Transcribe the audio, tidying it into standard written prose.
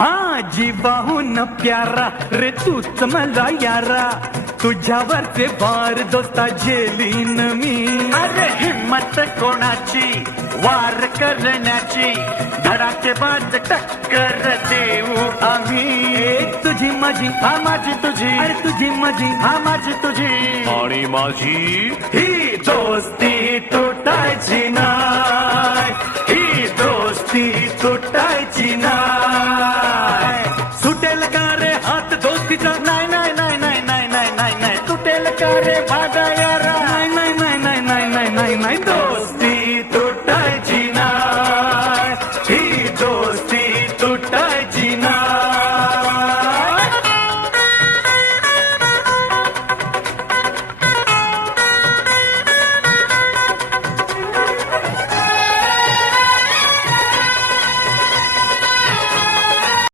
हा जीवाहून प्यारा रे तूच मला यारा, तुझ्यावरचे वार दोस्ता झेलीन मी. अरे हिम्मत कोणाची वार करण्याची, धडाकेबाज टक्कर देऊ आम्ही. एक तुझी माझी हा माझी तुझी, अरे तुझी माझी हा माझी तुझी आणि माझी ही दोस्ती तुटायची नाय, ही दोस्ती तुटायची नाय. सुटेल का रे हात दोस्तीचा, नाही नाही नाही नाही नाही नाही नाही नाही तुटेल का रे भागा यारा. नाही नाही नाही नाही नाही नाही नाही नाही दोस्ती तुटायची नाय, ही दोस्ती तुटायची